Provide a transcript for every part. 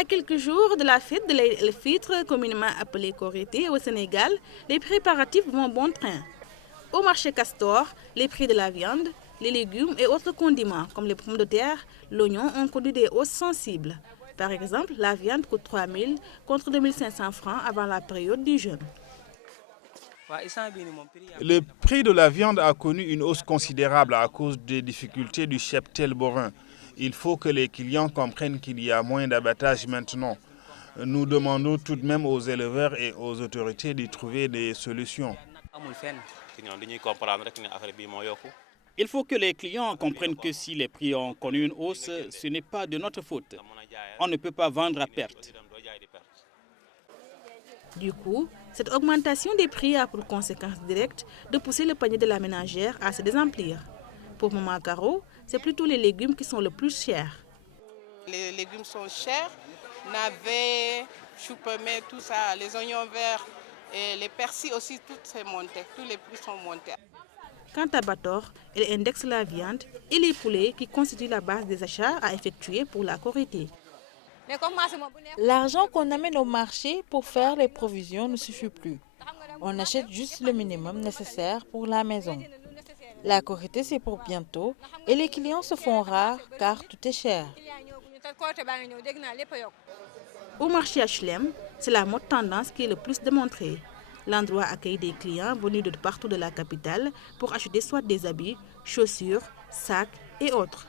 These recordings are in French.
À quelques jours de la fête de l'Aïd-el-Fitr, communément appelée Korité au Sénégal, les préparatifs vont bon train. Au marché Castor, les prix de la viande, les légumes et autres condiments comme les pommes de terre, l'oignon ont connu des hausses sensibles. Par exemple, la viande coûte 3 000 contre 2 500 francs avant la période du jeûne. Le prix de la viande a connu une hausse considérable à cause des difficultés du cheptel bovin. Il faut que les clients comprennent qu'il y a moins d'abattage maintenant. Nous demandons tout de même aux éleveurs et aux autorités d'y trouver des solutions. Il faut que les clients comprennent que si les prix ont connu une hausse, ce n'est pas de notre faute. On ne peut pas vendre à perte. Du coup, cette augmentation des prix a pour conséquence directe de pousser le panier de la ménagère à se désemplir. Pour Maman Caro, c'est plutôt les légumes qui sont le plus chers. Les légumes sont chers, navets, choux-pommés, tout ça, les oignons verts et les persils aussi, tout est monté, tous les prix sont montés. Quant à Bator, elle indexe la viande et les poulets qui constituent la base des achats à effectuer pour la Korité. L'argent qu'on amène au marché pour faire les provisions ne suffit plus. On achète juste le minimum nécessaire pour la maison. La Korité, c'est pour bientôt et les clients se font rares car tout est cher. Au marché HLM, c'est la mode tendance qui est le plus démontrée. L'endroit accueille des clients venus de partout de la capitale pour acheter soit des habits, chaussures, sacs et autres.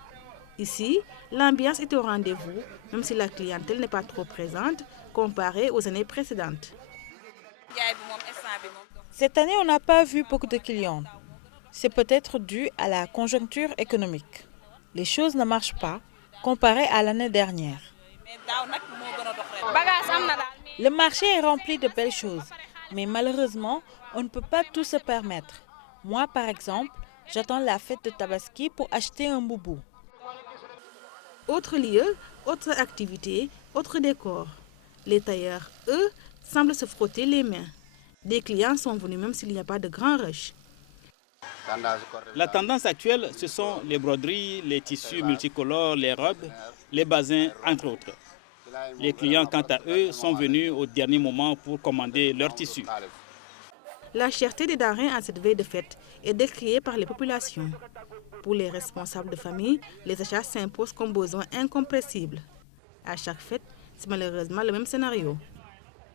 Ici, l'ambiance est au rendez-vous, même si la clientèle n'est pas trop présente comparée aux années précédentes. Cette année, on n'a pas vu beaucoup de clients. C'est peut-être dû à la conjoncture économique. Les choses ne marchent pas comparé à l'année dernière. Le marché est rempli de belles choses, mais malheureusement, on ne peut pas tout se permettre. Moi, par exemple, j'attends la fête de Tabaski pour acheter un boubou. Autre lieu, autre activité, autre décor. Les tailleurs, eux, semblent se frotter les mains. Des clients sont venus même s'il n'y a pas de grand rush. La tendance actuelle, ce sont les broderies, les tissus multicolores, les robes, les basins, entre autres. Les clients, quant à eux, sont venus au dernier moment pour commander leurs tissus. La cherté des denrées en cette veille de fête est décriée par les populations. Pour les responsables de famille, les achats s'imposent comme besoin incompressible. À chaque fête, c'est malheureusement le même scénario.